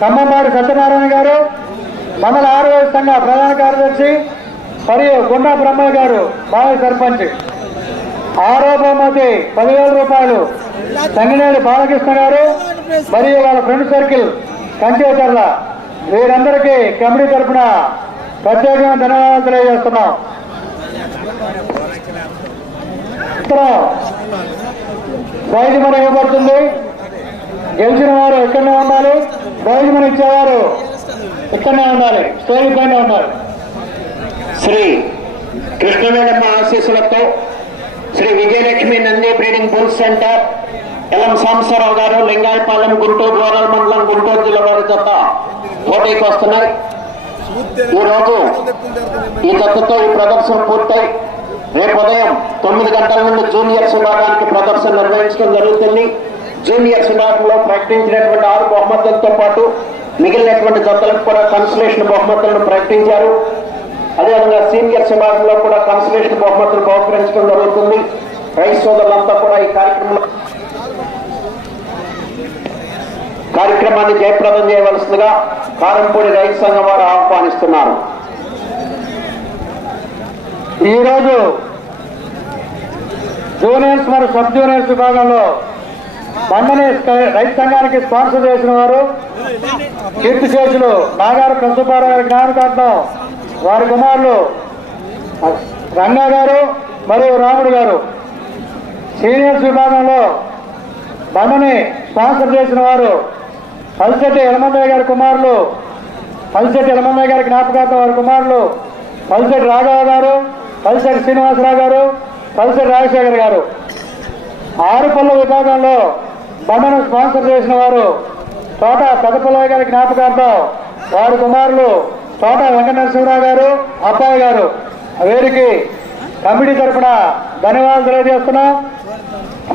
ఖమ్మంపాటి సత్యనారాయణ గారు మండల ఆరోగ్య సంఘ ప్రధాన కార్యదర్శి మరియు గుండా బ్రహ్మ గారు మాజీ సర్పంచ్. ఆరో బహుమతి పదివేల రూపాయలు సంగినేని బాలకృష్ణ గారు మరియు వాళ్ళ ఫ్రెండ్ సర్కిల్ కంచేచర్ల వీరందరికీ కమిటీ తరఫున ప్రత్యేకమైన ధన్యవాదాలు తెలియజేస్తున్నాం. చిత్రం ప్రైజ్ ఇవ్వబడుతుంది గెలిచిన వారు ఎక్కడనే ఉండాలి. భోజనం ఇచ్చేవారు ఇక్కడనే ఉండాలి. స్టేజ్ పైన ఉండాలి. శ్రీ కృష్ణవేణమ్మ ఆశీస్సులతో Shri Vijayalakshmi Nandi breeding bull centre Elam Sambasivarao గారు లింగాయపాలెం గుంటూరు రూరల్ మండలం గుంటూరు జిల్లా వారి జత పోటీకి వస్తున్నాయి. ఈ రోజు ఈ జతతో ఈ ప్రదర్శన పూర్తయి. రేపు ఉదయం తొమ్మిది గంటల నుండి జూనియర్స్ విభాగానికి ప్రదర్శన నిర్వహించడం జరుగుతుంది. జూనియర్ విభాగంలో ప్రకటించినటువంటి ఆరు బహుమతులతో పాటు మిగిలినటువంటి జతలకు కూడా కన్సలేషన్ బహుమతులను ప్రకటించారు. అదేవిధంగా సీనియర్ విభాగంలో కూడా కన్సలేషన్ బహుమతులు బహుకరించడం జరుగుతుంది. రైతు సోదరులంతా కూడా ఈ కార్యక్రమంలో కార్యక్రమాన్ని జయప్రదం చేయవలసిందిగా కారంపూడి రైతు సంఘం వారు ఆహ్వానిస్తున్నారు. ఈరోజు జూనియర్స్ మరియు సబ్ జూనియర్స్ విభాగంలో బండని రైతు సంఘానికి స్పాన్సర్ చేసిన వారు కీర్తి చేతులు నాగారు కృష్ణపారావు గారి జ్ఞానకార్థం వారి కుమారులు రంగా గారు మరియు రాముడు గారు. సీనియర్స్ విభాగంలో బండని స్పాన్సర్ చేసిన వారు పల్సెట్టి యలమందయ్య గారి కుమారులు పల్సెట్టి యలమందయ్య గారి జ్ఞాపకార్థం వారి కుమారులు పల్సెట్టి రాఘవ గారు పల్సెట్టి శ్రీనివాసరావు గారు పల్సెట్టి రాజశేఖర్ గారు. ఆరు పళ్ళ విభాగంలో బండను స్పాన్సర్ చేసిన వారు తోట పెదపల్లయ్య గారి జ్ఞాపకార్థం వారి కుమారులు తోట వెంకట నరసింహరావు గారు అబ్బాయి గారు. వీరికి కమిటీ తరఫున ధన్యవాదాలు తెలియజేస్తున్నాం.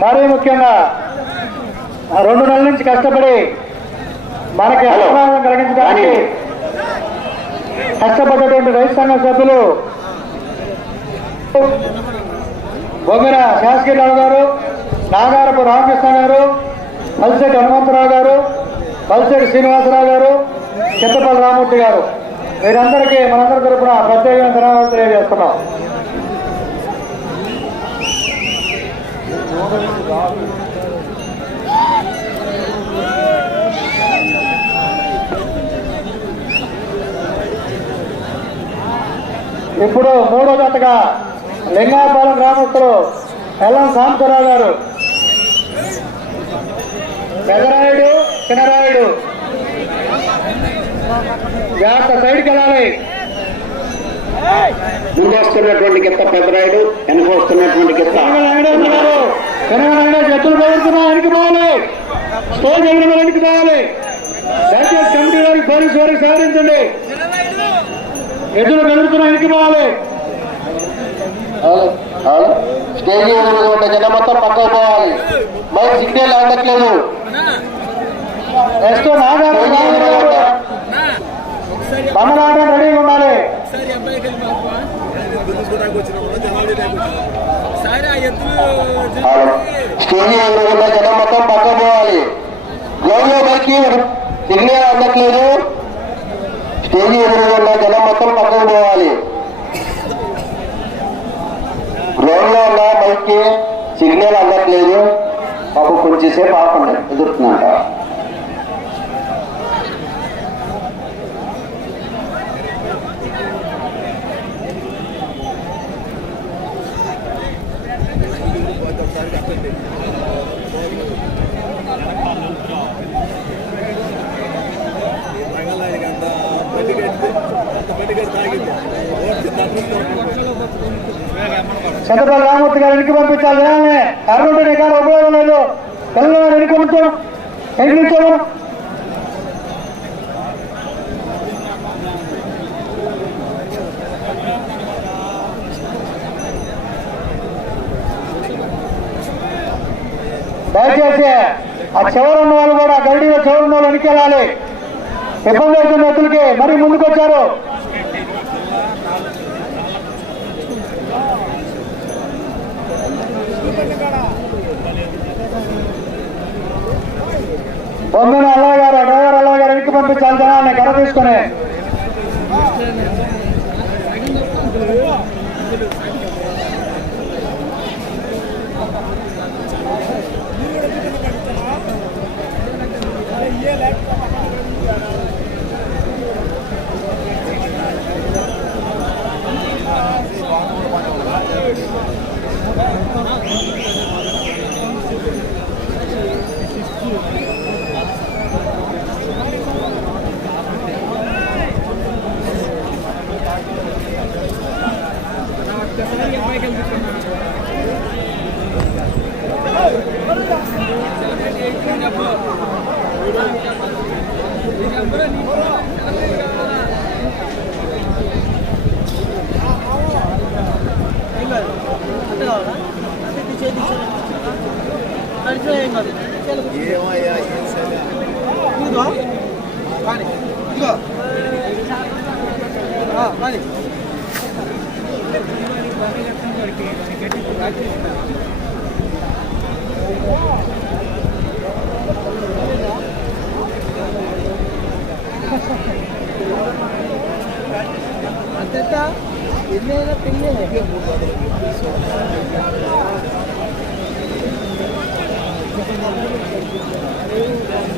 మరీ ముఖ్యంగా రెండు నెలల నుంచి కష్టపడి మనకి ఆహ్లాదం కలిగించడానికి కష్టపడ్డటువంటి రైతు సంఘ సభ్యులు బొమ్మిన శాసగిరిరావు గారు నాగారపు రామకృష్ణ గారు పల్సెటి హనుమంతరావు గారు పల్సెటి శ్రీనివాసరావు గారు చింతపల్లి రామూర్తి గారు. వీరందరికీ మనందరి తరఫున ప్రత్యేకమైన ధన్యవాదాలు తెలియజేస్తున్నాం. ఇప్పుడు మూడో జతగా లింగాపాలెం గ్రామస్తులు ఎల్లం సాంతరావు గారు. పెదరాయుడు చిన్నరాయుడు. జాగ్రత్త సైడ్కి వెళ్ళాలి. ముందు వస్తున్నటువంటి గిత్త పెద్దరాయుడు వెనక వస్తున్నటువంటి గిత్త వెనక జట్టులు పెరుగుతున్నా వెనక్కి పోవాలి. స్టోర్ వెళ్ళిన వెనక్కి పోవాలి. దయచేసి కమిటీ వారికి పోలీసు వారికి సహకరించండి. ఎదురు పెరుగుతున్నా వెనక్కి పోవాలి. స్టేజ్ ఎదురుగా జనం మొత్తం పక్కకు పోవాలి. మరి సిగ్నల్ అందట్లేదు నెక్స్ట్ నాగారు బొమ్మలాటం రెడీగా ఉండాలి. స్టేజ్ ఎదురుగా జనం మొత్తం పక్కకు పోవాలి. గ్రౌండ్లో పైకి సిగ్నల్ అందట్లేదు. స్టేజ్ ఎదురుగా జనం మొత్తం పక్కకు పోవాలి. గ్రౌండ్లో ఉన్న బైక్కి సిగ్నల్ అందట్లేదు. పాప కొంచెంసేపు ఆపండి. ఎదురుతుందంట చంద్రబాబు రామూర్తి గారు వెనక్కి పంపించాలి జనాల్ని అరగంట ఎక్కడ ఉపయోగం లేదు తెలంగాణ వెనక్కి పంపించాం వెనక్కి దయచేసి ఆ చివరు ఉన్న వాళ్ళు కూడా గడిలో చివరు ఉన్న వాళ్ళు వెనక్కి ఇబ్బంది అవుతున్న వ్యక్తులకి మరీ ముందుకొచ్చారు. వచ్చారు బొమ్మన అల్లయ్య గారు డ్రైవర్ అల్లయ్య పంపించాలి జనాల్ని కర తీసుకుని. এখান থেকে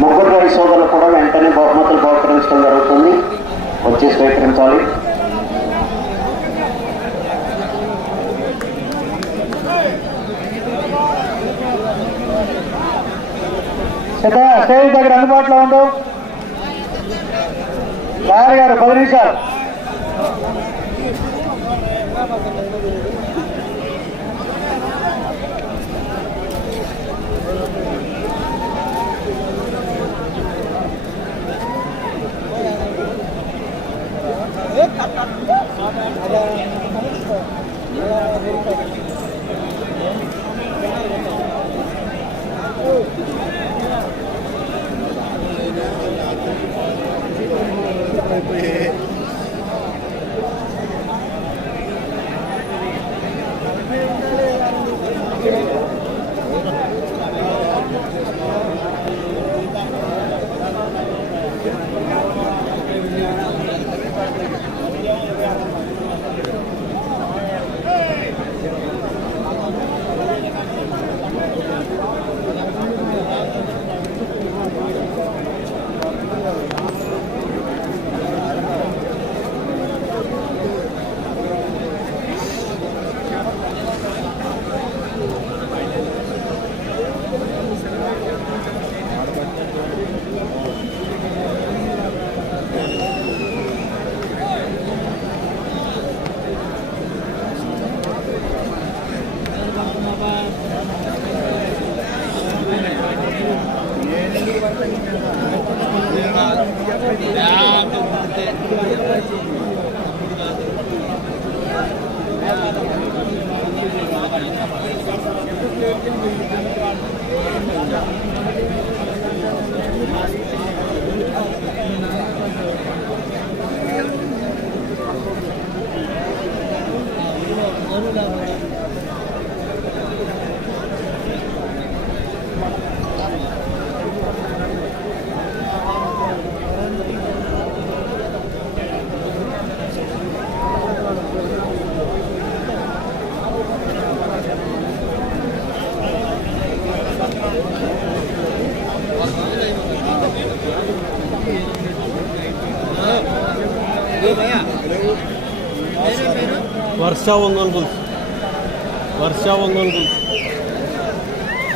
ముగ్గురు వారి సోదరులు కూడా వెంటనే బహుమతులు బహుకరించడం జరుగుతుంది. వచ్చి స్వీకరించాలి సిద్ధ దగ్గర అందుబాటులో ఉండవు లాయర్ గారు పది నిమిషాలు వర్ష 对。Honorable. ವರ್ಷವೊಂದೊಂದು ಗುಲ್ಸ್ ವರ್ಷ ಒಂದೊಂದು ಗುಲ್ಸ್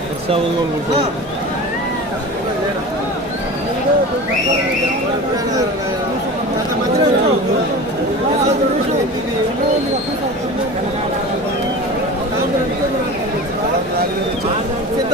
ವರ್ಷ ಒಂದೊಂದು ಗುಲ್ಸ್ ಸಿದ್ಧ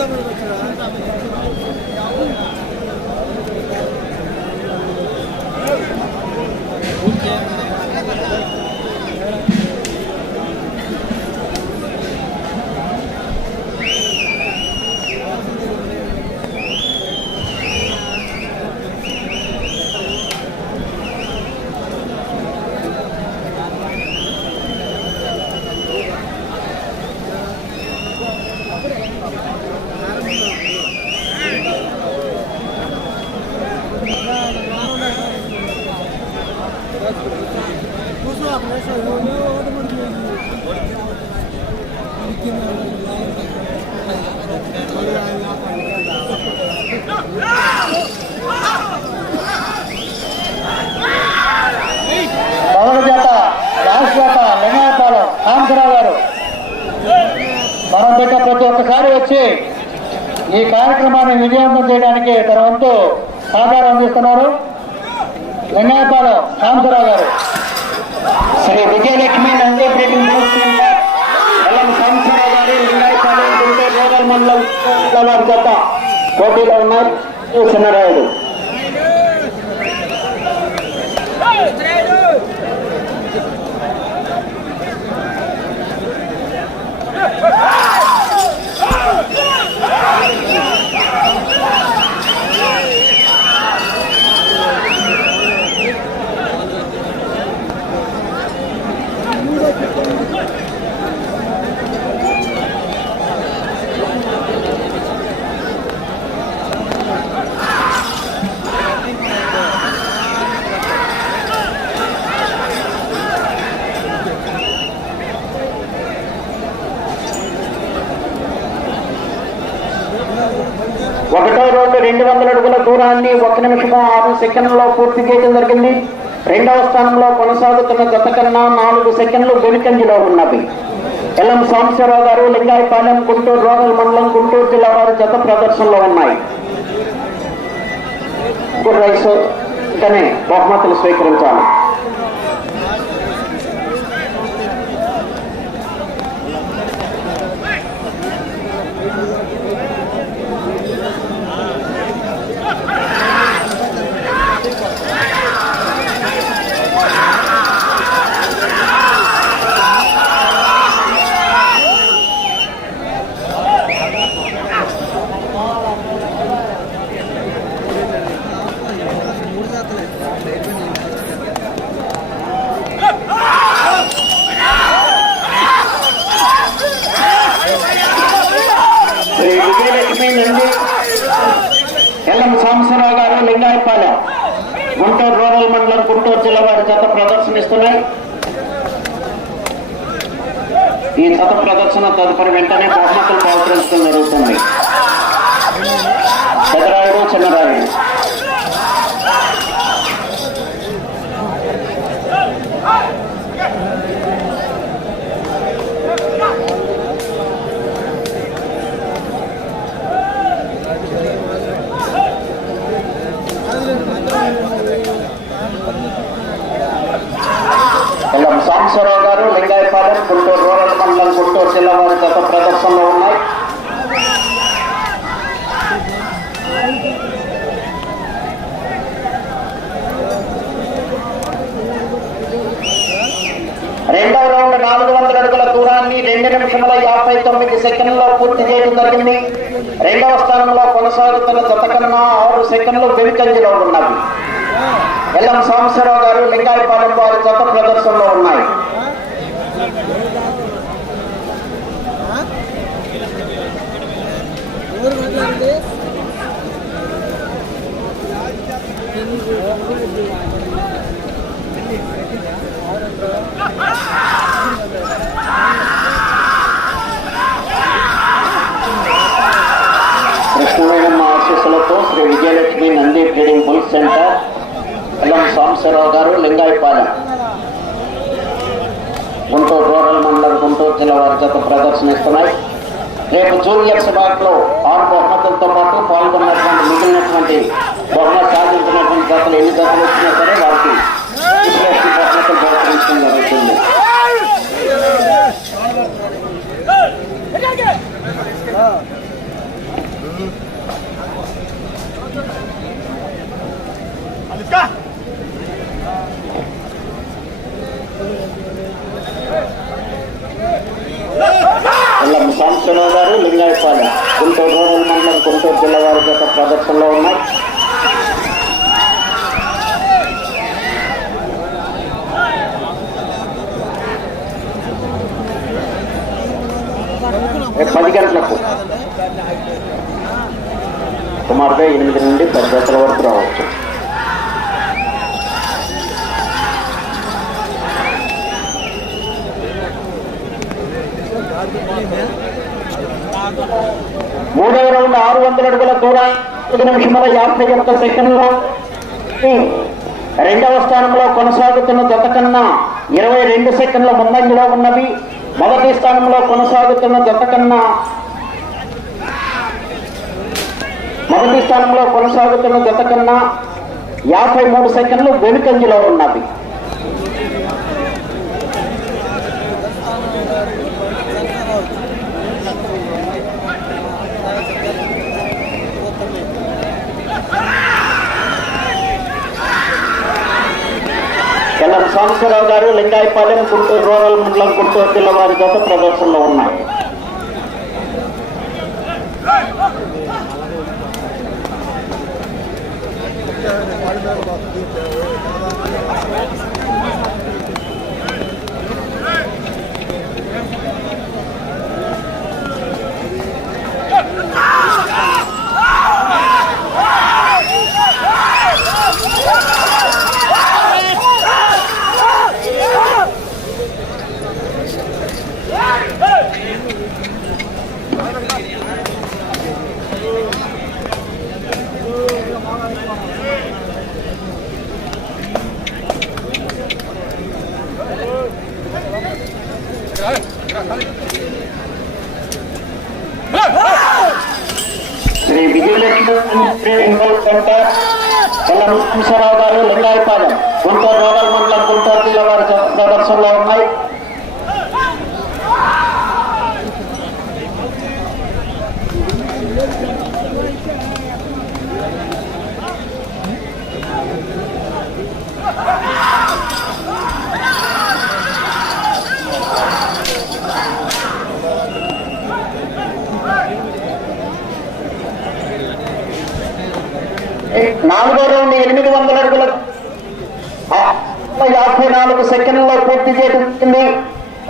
ఈ కార్యక్రమాన్ని విజయవంతం చేయడానికి తన వంతు సహకారం అందిస్తున్నారు లింగాయపాలెం కాంసరావు గారు. శ్రీ విజయలక్ష్మి నంది ఎల్ఎం సాంబశివరావు గారు లింగాయపాలెం రూరల్ మండలం పోటీలో ఉన్నారు చిన్నరాయుడు Oh, my God. ఒకటో రోజు రెండు వందల అడుగుల దూరాన్ని ఒక నిమిషము ఆరు సెకండ్లలో పూర్తి చేయడం జరిగింది. రెండవ స్థానంలో కొనసాగుతున్న గత కన్నా నాలుగు సెకండ్లు గురికంజిలో ఉన్నవి. ఎల్ఎం సాంబశివరావు గారు లింగాయపాలెం గుంటూరు రూరల్ మండలం గుంటూరు జిల్లా వారి జత ప్రదర్శనలో ఉన్నాయి. గుడ్ రైస్ బహుమతులు స్వీకరించాలి శ్రీ విజయలక్ష్మి నంది ఎల్ఎం గారు లింగాయపాలెం గుంటూరు రూరల్ మండలం గుంటూరు జిల్లా వారి జత ప్రదర్శనిస్తున్నాయి. ఈ జత ప్రదర్శన తదుపరి వెంటనే బహుమతులు పాల్పరించడం జరుగుతుంది. పెదరాయుడు చిన్నరాయుడు ఎల్ఎం సాంబశివరావు గారు లింగాయపాలెం గుంటూరు రూరల్ మండలం గుంటూరు జిల్లా వారి గత ప్రదర్శనలో ఉన్నాయి. రెండవ రౌండ్ నాలుగు వందల అడుగుల దూరాన్ని రెండు నిమిషముల యాభై తొమ్మిది సెకండ్లో పూర్తి చేయడం జరిగింది. రెండవ స్థానంలో కొనసాగుతున్న జత కన్నా ఆరు సెకండ్లు వెనుకంజలో ఉన్నవి. ఎల్ఎం సాంబశివరావు గారు లింగాయపాలెం వారి జత ప్రదర్శనలో ఉన్నాయి. ఎవరు మాట్లాడండి ఆశీస్సులతో Shri Vijayalakshmi Nandi breeding bull centre L M Sambasivarao గారు లింగాయపాలెం. గుంటూరు రూరల్ మండలం గుంటూరు జిల్లా వారి చేత ప్రదర్శనిస్తున్నాయి రేపు జూనియర్స్ విభాగంలో ఆరు బహుమతులతో పాటు పాల్గొన్నటువంటి మిగిలినటువంటి బహుమతి సాధించినటువంటి జతలు ఎన్ని జతలు వచ్చినా సరే వారికి విశ్లేషణ బహుమతులు బహుకరించడం జరుగుతుంది. ఎల్లం రామకృష్ణరావు గారు లింగాయపాలెం గుంటూరు రూరల్ మండలం గుంటూరు జిల్లా వారి యొక్క ప్రదర్శనలో ఉన్నాయి పది గంటలకు సుమారుగా ఎనిమిది నుండి పది గంటల వరకు రావచ్చు Yeah. మూడవ రౌండ్ ఆరు వందల అడుగుల దూరం ఐదు నిమిషముల యాభై ఒక్క సెకండ్లో రెండవ స్థానంలో కొనసాగుతున్న జత కన్నా ఇరవై రెండు సెకండ్ల ముందంజలో ఉన్నవి. మొదటి స్థానంలో కొనసాగుతున్న జత కన్నా మొదటి స్థానంలో కొనసాగుతున్న జత కన్నా యాభై మూడు సెకండ్లు వెనుకంజలో ఉన్నవి. ఎల్లం గారు లింగాయపాలెం గుంటూరు రూరల్ మండలం గుంటూరు జిల్లా వారి జత ప్రదర్శనలో ఉన్నాయి Thank you Vijayalakshmi centre Ellam Sambasivarao గారు లింగాయపాలెం గుంటూరు రూరల్ మండలం గుంటూరు జిల్లా వారి జత ప్రదర్శనలో ఉన్నాయి నాలుగో రౌండ్ ఎనిమిది వందల అడుగుల ఆ, సెకండ్లో పూర్తి చేయబడింది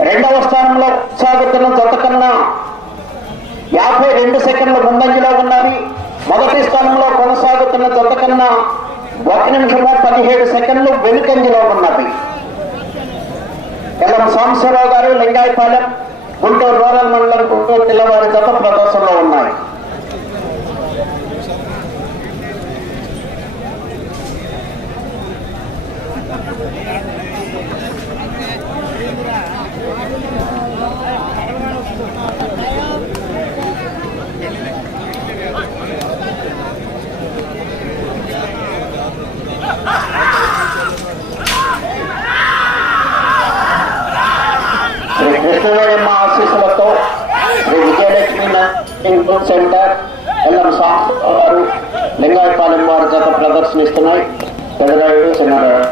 రెండవ స్థానంలో సాగుతున్న జత కన్నా యాభై రెండు సెకండ్ల ముందంజలో ఉన్నది. మొదటి స్థానంలో కొనసాగుతున్న జత కన్నా ఒక నిమిషంలో పదిహేడు సెకండ్లు వెనుకంజలో ఉన్నది. ఎల్లం సాంబశివరావు గారు లింగాయపాలెం గుంటూరు రూరల్ మండలం గుంటూరు తెల్లవారి వారి జత ఉన్నాయి శ్రీ కృష్ణవేణమ్మ ఆశీస్సులతో శ్రీ విజయలక్ష్మి నర్సింగ్ సెంటర్ ఎల్లం సాంబ్ వారు లింగాయపాలెం వారి జత ప్రదర్శనిస్తున్నాయి Peddarayudu Chinnarayudu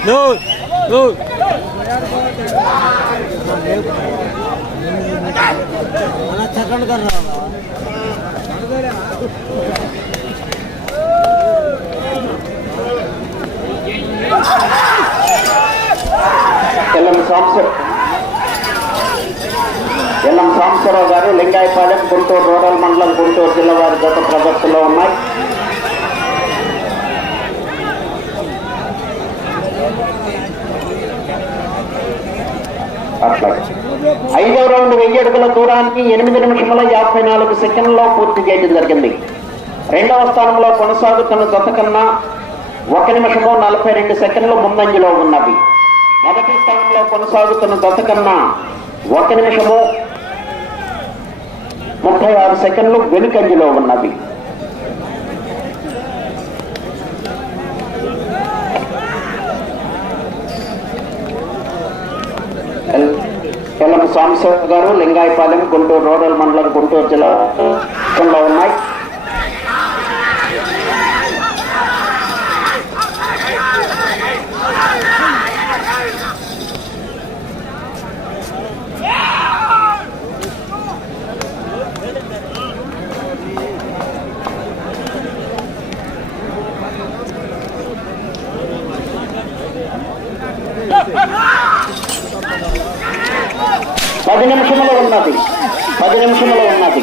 No, no. L M Sambasiva Ellam Sambasivarao గారు లింగాయపాలెం గుంటూరు రూరల్ మండలం గుంటూరు జిల్లా వారి గత ప్రదర్శనలో ఉన్నాయి. అట్లాగే. ఐదవ రౌండ్ వెయ్యి అడుగుల దూరానికి ఎనిమిది నిమిషముల యాభై నాలుగు సెకండ్లలో పూర్తి చేయడం జరిగింది. రెండవ స్థానంలో కొనసాగుతున్న జత కన్నా ఒక నిమిషము నలభై రెండు సెకండ్లు ముందంజలో ఉన్నవి. మొదటి స్థానంలో కొనసాగుతున్న జత కన్నా ఒక నిమిషము ముప్పై ఆరు సెకండ్లు వెనుకంజలో ఉన్నవి. ఎల్- సాంబశివ గారు లింగాయపాలెం గుంటూరు రూరల్ మండలం గుంటూరు జిల్లా ఉన్నాయి పది నిమిషంలో ఉన్నది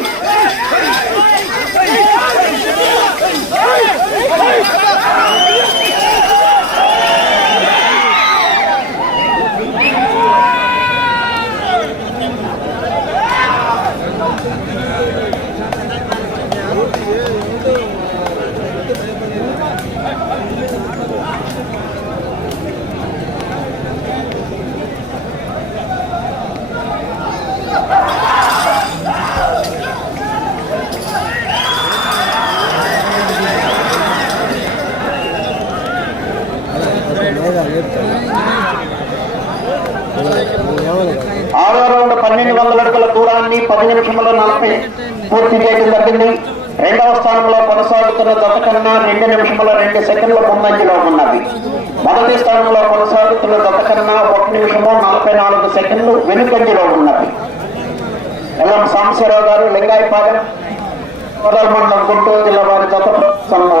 ఆరో రౌండ్ పన్నెండు వందల అడుగుల దూరాన్ని పది నిమిషంలో నలభై పూర్తి చేయడం జరిగింది రెండవ స్థానంలో కొనసాగుతున్న జత కన్నా రెండు నిమిషముల రెండు సెకండ్ల ముందంజలో ఉన్నది. మొదటి స్థానంలో కొనసాగుతున్న జత కన్నా ఒక నిమిషము నలభై నాలుగు సెకండ్లు వెనుకంజలో ఉన్నది. ఎల్లం సాంబశివరావు గారు లింగాయపాలెం కోడల మండలం గుంటూరు జిల్లా వారి జత ప్రదర్శనలో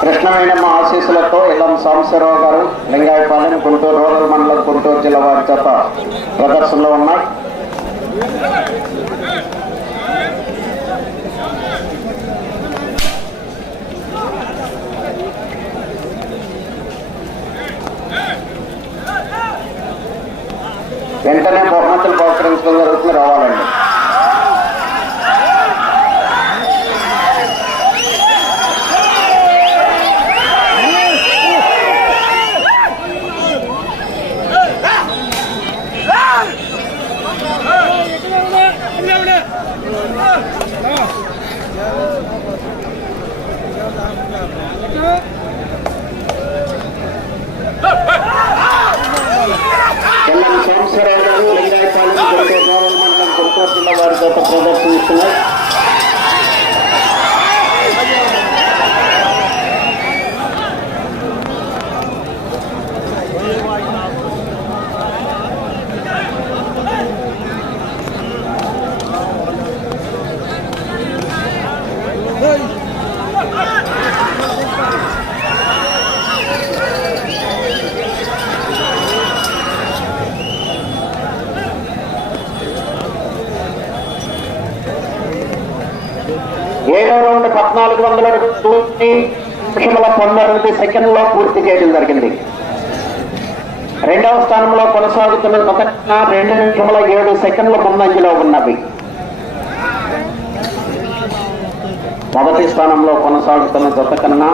కృష్ణవేణమ్మ ఆశీస్సులతో కృష్ణవేణమ్మ ఆశీస్సులతో సాంబశివరావు గారు లింగాయపాలెం గుంటూరు రూరల్ మండలం గుంటూరు జిల్లా వారి చేత ప్రదర్శనలో ఉన్నాయి. వెంటనే బహుమతులు బహుకరించడం జరుగుతుంది రావాలండి ఎల్లం సోమశేఖరరావు గారు లింగాయపాలెం గుంటూరు రూరల్ మండలం గుంటూరు జిల్లా వారి చేత ప్రదర్శిస్తున్నారు ఏడో రౌండ్ పద్నాలుగు వందల తొమ్మిది నిమిషముల పంతొమ్మిది సెకండ్లో పూర్తి చేయడం జరిగింది. రెండవ స్థానంలో కొనసాగుతున్న గత రెండు నిమిషముల ఏడు సెకండ్ల ముందంజలో ఉన్నవి. మొదటి స్థానంలో కొనసాగుతున్న జత కన్నా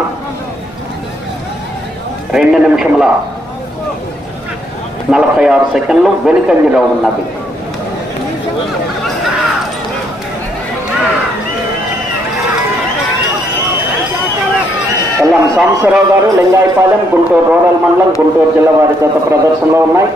రెండు నిమిషముల నలభై ఆరు సెకండ్లు వెనుకంజలో ఉన్నవి. ఎల్లం సాంబశివరావు గారు లింగాయపాలెం గుంటూరు రూరల్ మండలం గుంటూరు జిల్లా వారి జత ప్రదర్శనలో ఉన్నాయి.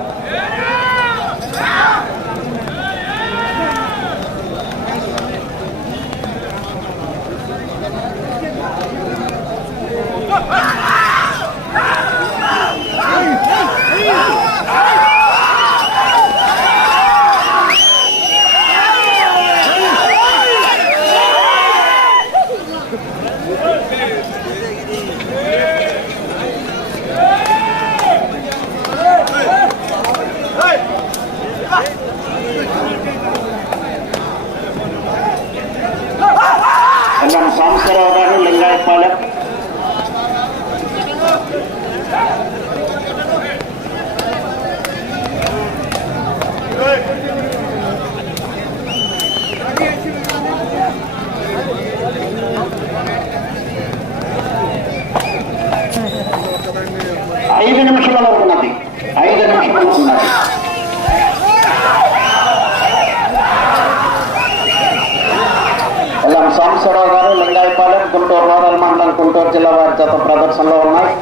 గుంటూరు జిల్లా వారి జత ప్రదర్శనలో ఉన్నాయి.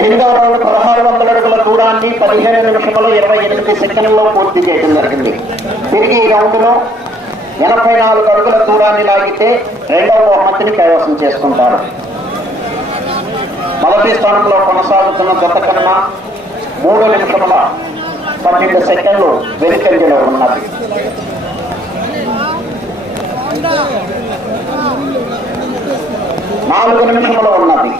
ఎనిమిదవ రౌండ్ పదహారు వందల అడుగుల దూరాన్ని పదిహేను నిమిషంలో ఇరవై ఎనిమిది సెకండ్లో పూర్తి చేయడం జరిగింది. తిరిగి ఈ రౌండ్లో ఎనభై నాలుగు అడుగుల దూరాన్ని లాగితే రెండవ బహుమతిని కైవసం చేసుకుంటారు. మొదటి స్థానంలో కొనసాగుతున్న జత కన్నా మూడు నిమిషముల పన్నెండు సెకండ్లు వెనుకంజలో ఉన్నది. నాలుగు నిమిషములు ఉన్నది.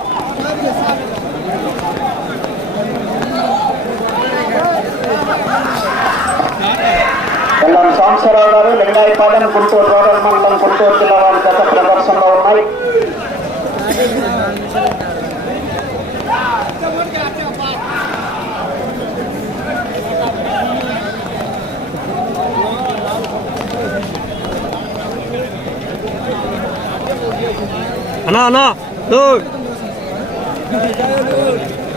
ఎల్లం సాంబశివరావు గారు లింగాయపాలెం గుంటూరు రూరల్ మండలం గుంటూరు జిల్లా వారి గత ప్రదర్శనలో ఉన్నాయి. అన్నా అన్నా ఇక్కడ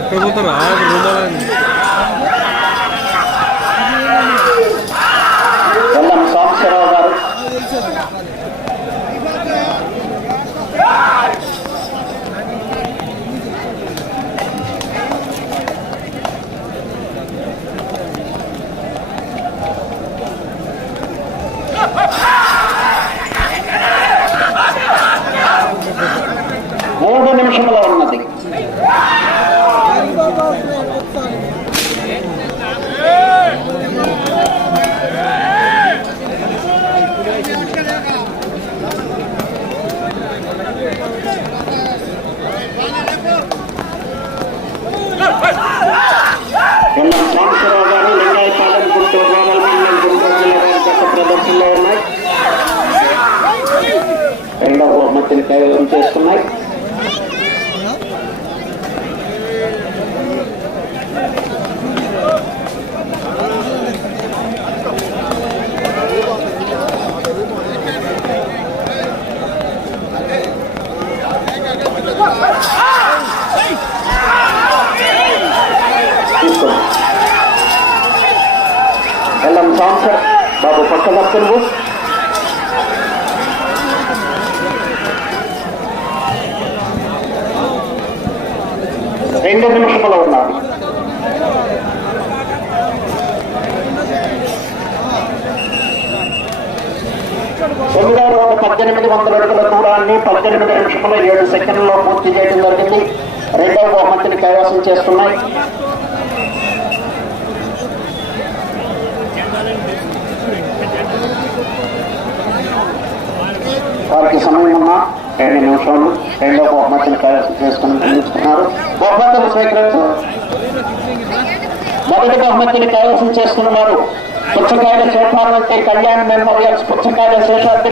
ఎక్కడ పోతారా రూమ్ ఎల్లం సాంబశివరావు గారు మూడు నిమిషముల ఉన్నది ఎల్లం సాంబశివరావు గారు లింగాయపాలెం గుంటూరు రూరల్ మండలం గుంటూరు జిల్లా వారి గత ప్రదర్శనలో ఉన్నాయి రెండవ బహుమతిని కైవసం చేసుకున్నాయి తీసుకోండి. ఎల్లం సాంసర్ బాబు పక్క దక్కును రెండు నిమిషములు ఉన్నారు తొమ్మిదవ పద్దెనిమిది వందల అడుగుల దూరాన్ని పద్దెనిమిది నిమిషముల ఏడు సెకండ్లలో పూర్తి చేయడం జరిగింది. రెండవ బహుమతిని కైవసం చేస్తున్నాయి. వారికి సమయం ఉన్న ఏడు నిమిషాలు రెండో బహుమతిని కైవసం చేసుకుని పిలుస్తున్నారు బహుమతులు స్వీకరించారు మొదటి బహుమతిని కైవసం చేసుకున్న పుచ్చకాయల శేషాలు అంటే కళ్యాణ్ మెమోరియల్స్ పుచ్చకాయల శేషాద్రి